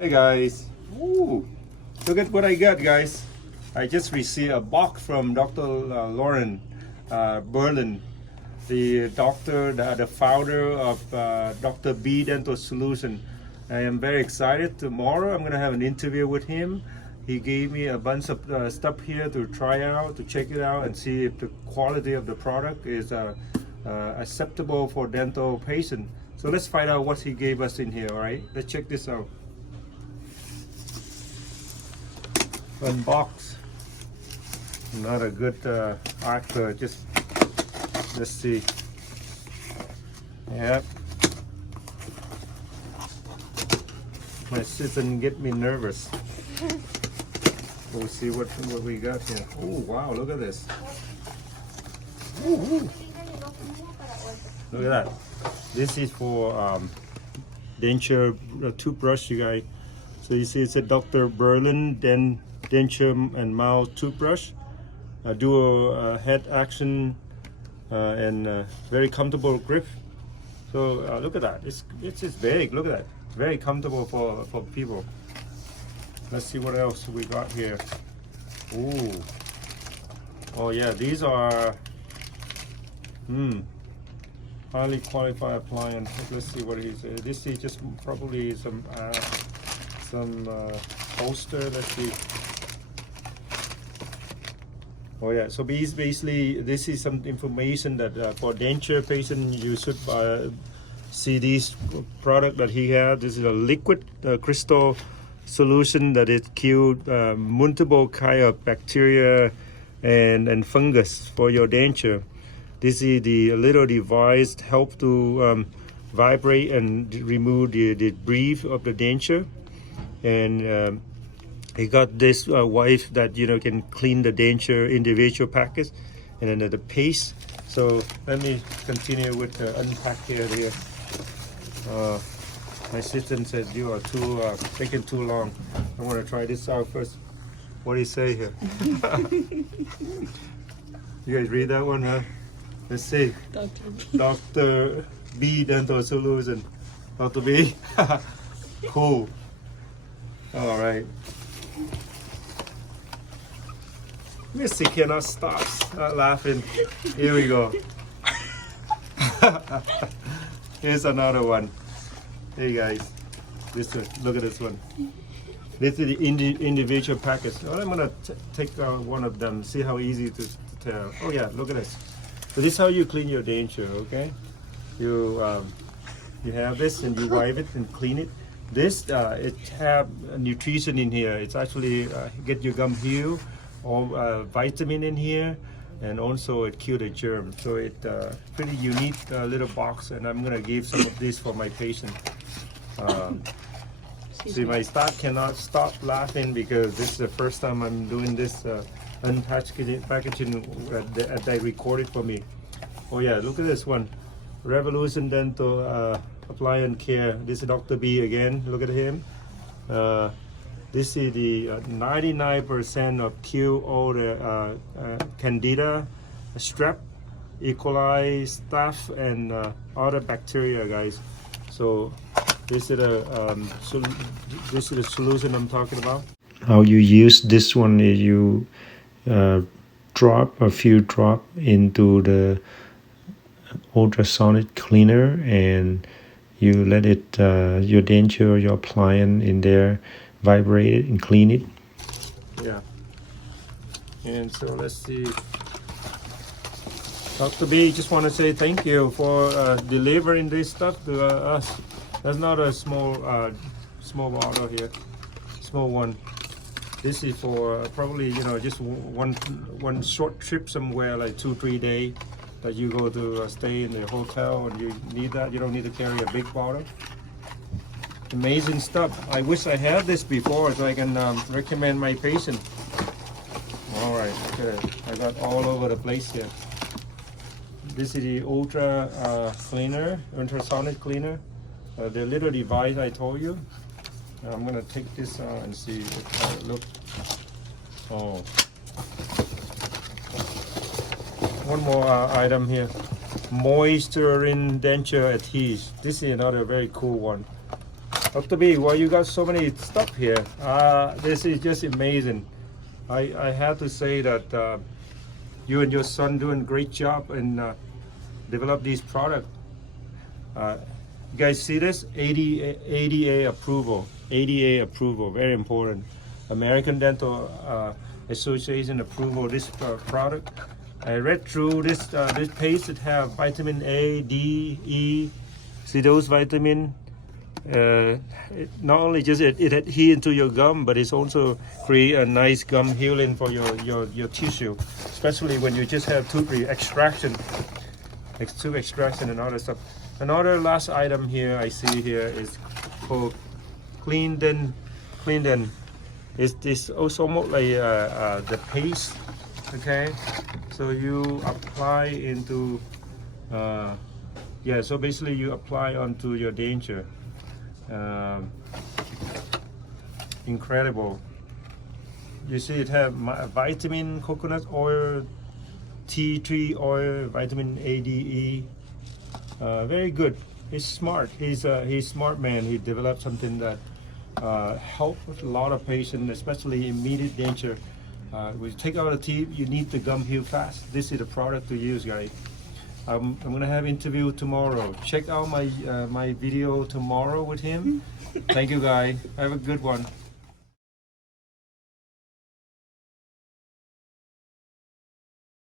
Hey guys, ooh, look at what I got, guys. I just received a box from Dr. Lorin Berland, the doctor, the founder of Dr. B Dental Solution. I am very excited. Tomorrow I'm going to have an interview with him. He gave me a bunch of stuff here to try out, to check it out and see if the quality of the product is acceptable for dental patients. So let's find out what he gave us in here, all right? Let's check this out. Unbox. Not a good art, just let's see. Yep. My assistant get me nervous. We'll see what we got here. Oh wow, look at this. Ooh. Look at that. This is for denture toothbrush, you guys. So you see it's a Dr. Berland denture and mouth toothbrush, dual head action and very comfortable grip. So look at that. It's just big. Look at that. Very comfortable for people. Let's see what else we got here. Ooh. Oh yeah, these are highly qualified appliance. Let's see what it is. This is just probably some poster. Let's see. Oh yeah, so basically this is some information that for denture patient you should see this product that he had. This is a liquid crystal solution that it killed multiple kind of bacteria and fungus for your denture. This is the little device help to vibrate and remove the debris of the denture. And he got this wipe that can clean the denture individual packets, and then the paste. So let me continue with the unpack here. My assistant said you are taking too long. I want to try this out first. What do you say here? You guys read that one, huh? Let's see. Dr. B Dental Solution. Dr. B. Cool. All right. Missy cannot stop laughing. Here we go. Here's another one. Hey guys, this one. Look at this one. This is the individual package. Well, I'm gonna take one of them. See how easy to tell. Oh yeah, look at this. So this is how you clean your denture. Okay, you have this and you wipe it and clean it. This it have nutrition in here. It's actually get your gum heal, or vitamin in here, and also it kill the germ. So it pretty unique little box, and I'm gonna give some of this for my patient. See, my staff cannot stop laughing because this is the first time I'm doing this unpackaging that they recorded for me. Oh yeah, look at this one, Revolution Dental Appliance Care. This is Dr. B again. Look at him. This is the 99% of kill all the Candida, strep, E. coli, staph, and other bacteria, guys. So this is the solution I'm talking about. How you use this one is you drop a few drops into the ultrasonic cleaner, and you let it your denture, your appliance in there, vibrate it and clean it. Yeah. And so let's see. Dr. B, just want to say thank you for delivering this stuff to us. That's not a small bottle here, small one. This is for probably just one short trip somewhere, like 2-3 days that you go to stay in the hotel and you need that. You don't need to carry a big bottle. Amazing stuff. I wish I had this before so I can recommend my patient. All right, okay. I got all over the place here. This is the ultrasonic cleaner. The little device I told you. I'm gonna take this and see how it looks. Oh, one more item here. Moisturizing Denture Adhesive. This is another very cool one. Dr. B, why you got so many stuff here? This is just amazing. I have to say that you and your son doing a great job in develop these products. You guys see this? ADA approval. ADA approval, very important. American Dental Association approval of this product. I read through this paste. It have vitamin A, D, E. See those vitamin? Not only just it adhere into your gum, but it's also create a nice gum healing for your tissue, especially when you just have tooth extraction and other stuff. Another last item here I see here is called Clean Dent. It's this also almost like the paste. Okay, so you apply into so basically you apply onto your denture. Incredible. You see it have vitamin, coconut oil, tea tree oil, vitamin A, D, E. Very good. He's smart. He's smart man. He developed something that help a lot of patients, especially immediate denture. When you take out a teeth, you need the gum heal fast. This is the product to use, guys. I'm gonna have interview tomorrow. Check out my my video tomorrow with him. Thank you, guys. Have a good one.